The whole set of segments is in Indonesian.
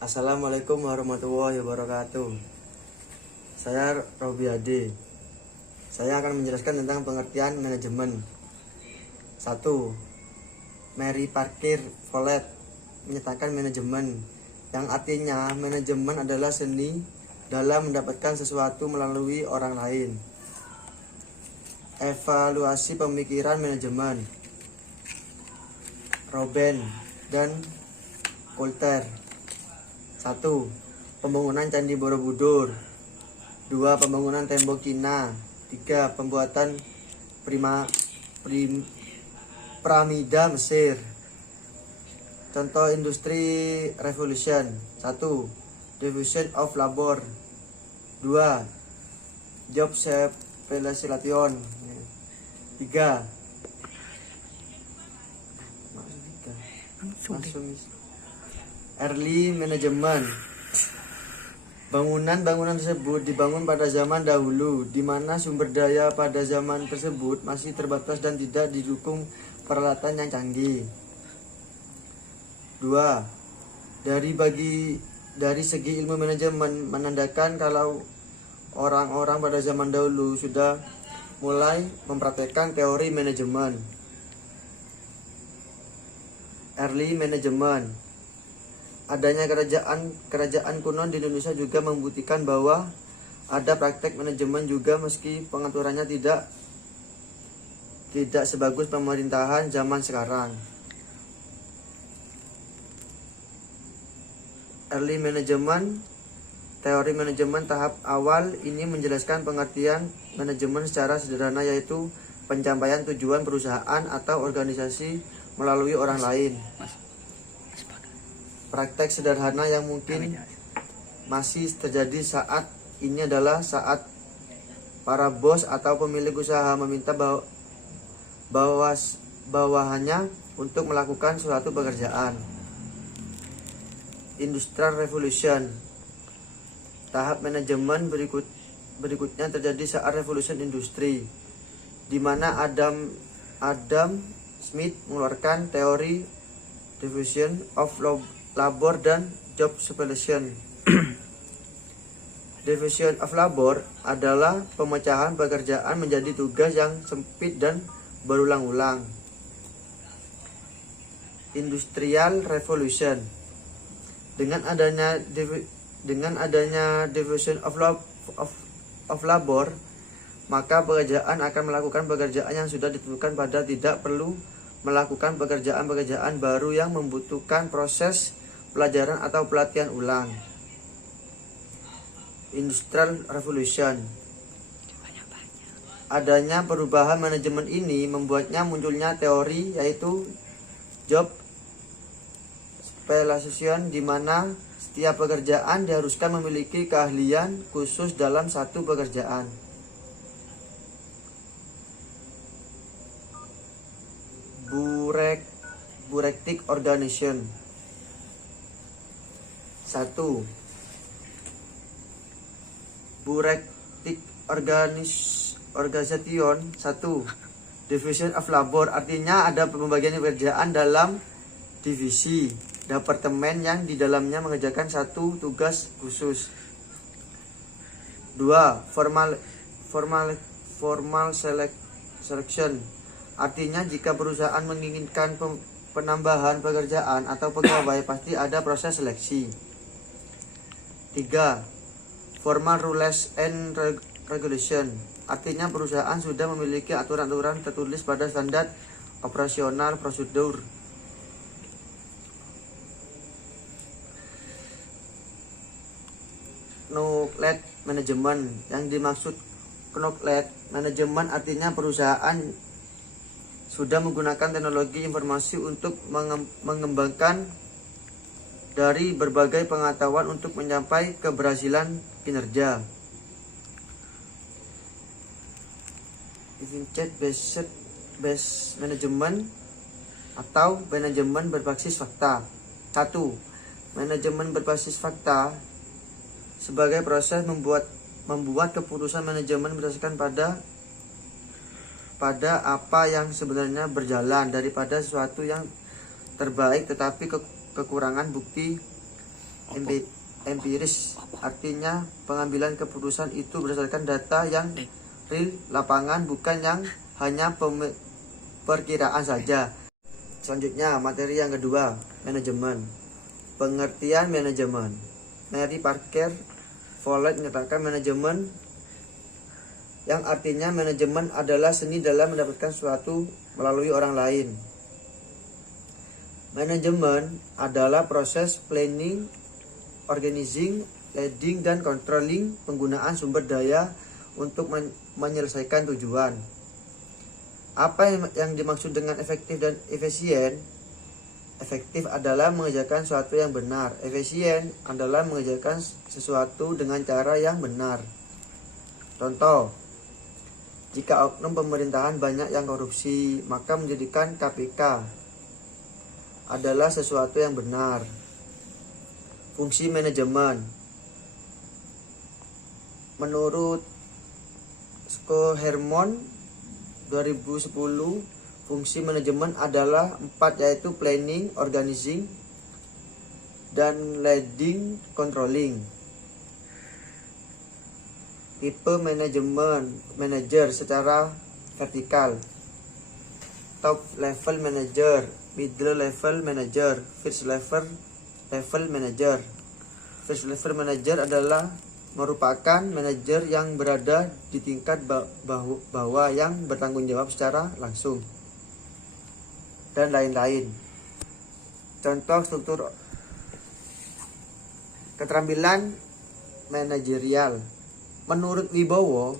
Assalamualaikum warahmatullahi wabarakatuh. Saya Robi Ade. Saya akan menjelaskan tentang pengertian manajemen. 1. Mary Parker Follett menyatakan manajemen, yang artinya manajemen adalah seni dalam mendapatkan sesuatu melalui orang lain. Evaluasi pemikiran manajemen. Robben dan Coulter. 1. Pembangunan Candi Borobudur. 2. Pembangunan tembok Cina. 3. Pembuatan piramida Mesir. Contoh industri revolution. 1. Division of labor. 2. Job separation. 3. Early management. Bangunan-bangunan tersebut dibangun pada zaman dahulu, di mana sumber daya pada zaman tersebut masih terbatas dan tidak didukung peralatan yang canggih. 2. Dari segi ilmu manajemen menandakan kalau orang-orang pada zaman dahulu sudah mulai mempraktekkan teori manajemen. Early management. Adanya kerajaan kuno di Indonesia juga membuktikan bahwa ada praktek manajemen juga, meski pengaturannya tidak sebagus pemerintahan zaman sekarang. Early management. Teori manajemen tahap awal ini menjelaskan pengertian manajemen secara sederhana, yaitu pencapaian tujuan perusahaan atau organisasi melalui orang lain. Praktek sederhana yang mungkin masih terjadi saat ini adalah saat para bos atau pemilik usaha meminta bawahannya untuk melakukan suatu pekerjaan. Industrial Revolution. Tahap manajemen berikutnya terjadi saat revolusi industri, di mana Adam Smith mengeluarkan teori division of labor dan job separation. Division of labor adalah pemecahan pekerjaan menjadi tugas yang sempit dan berulang-ulang. Industrial Revolution. Dengan adanya division of labor, maka pekerjaan akan melakukan pekerjaan yang sudah ditentukan, pada tidak perlu melakukan pekerjaan-pekerjaan baru yang membutuhkan proses pelajaran atau pelatihan ulang. Industrial Revolution. Adanya perubahan manajemen ini membuatnya munculnya teori, yaitu job specialization, di mana setiap pekerjaan diharuskan memiliki keahlian khusus dalam satu pekerjaan. Bureaucratic Organization. 1. Bureaucratic Organization. 1. Division of labor, artinya ada pembagian pekerjaan dalam divisi, departemen yang di dalamnya mengerjakan satu tugas khusus. 2. Formal selection, artinya jika perusahaan menginginkan penambahan pekerjaan atau pegawai, pasti ada proses seleksi. 3. Formal rules and regulation, artinya perusahaan sudah memiliki aturan-aturan tertulis pada standar operasional prosedur. Knowledge management. Yang dimaksud knowledge management artinya perusahaan sudah menggunakan teknologi informasi untuk mengembangkan dari berbagai pengetahuan untuk mencapai keberhasilan kinerja. Evidence based management atau manajemen berbasis fakta. 1. Manajemen berbasis fakta sebagai proses membuat keputusan manajemen berdasarkan pada apa yang sebenarnya berjalan, daripada sesuatu yang terbaik tetapi kekurangan bukti empiris, artinya pengambilan keputusan itu berdasarkan data yang real lapangan, bukan yang hanya perkiraan saja. Selanjutnya, materi yang kedua, manajemen. Pengertian manajemen. Mary Parker Follett menyatakan manajemen yang artinya manajemen adalah seni dalam mendapatkan sesuatu melalui orang lain. Manajemen adalah proses planning, organizing, leading, dan controlling penggunaan sumber daya untuk menyelesaikan tujuan. Apa yang dimaksud dengan efektif dan efisien? Efektif adalah mengerjakan sesuatu yang benar. Efisien adalah mengerjakan sesuatu dengan cara yang benar. Contoh, jika oknum pemerintahan banyak yang korupsi, maka menjadikan KPK adalah sesuatu yang benar. Fungsi manajemen. Menurut Hermon 2010, fungsi manajemen adalah 4, yaitu planning, organizing, dan leading, controlling. Tipe manajemen manager secara vertikal. Top level manager, middle level manager, first level manager. First level manager adalah merupakan manajer yang berada di tingkat bawah yang bertanggung jawab secara langsung, dan lain-lain. Contoh struktur keterampilan manajerial. Menurut Wibowo,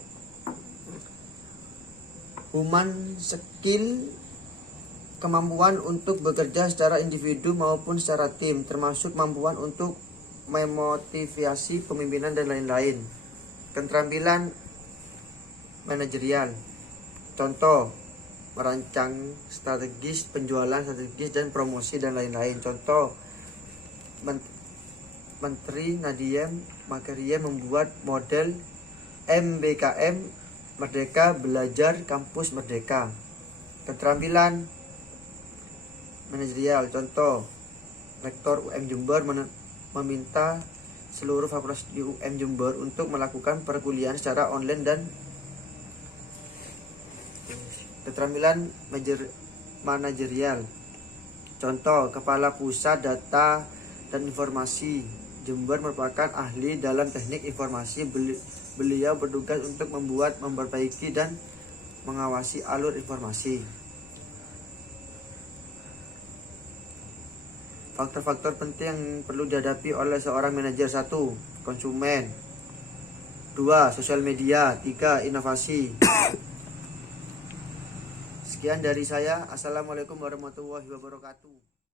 human skill kemampuan untuk bekerja secara individu maupun secara tim, termasuk kemampuan untuk memotivasi pemimpinan dan lain-lain. Keterampilan manajerial. Contoh, merancang strategis, penjualan strategis, dan promosi, dan lain-lain. Contoh, Menteri Nadiem Makarim membuat model MBKM Merdeka Belajar Kampus Merdeka. Keterampilan manajerial. Contoh, Rektor UM Jember meminta seluruh fakultas di UM Jember untuk melakukan perkuliahan secara online. Dan keterampilan manajerial. Contoh, Kepala Pusat Data dan Informasi Jember merupakan ahli dalam teknik informasi. Beliau bertugas untuk memperbaiki dan mengawasi alur informasi. Faktor-faktor penting yang perlu dihadapi oleh seorang manajer. 1. Konsumen. 2. Sosial media. 3. Inovasi. Sekian dari saya. Assalamualaikum warahmatullahi wabarakatuh.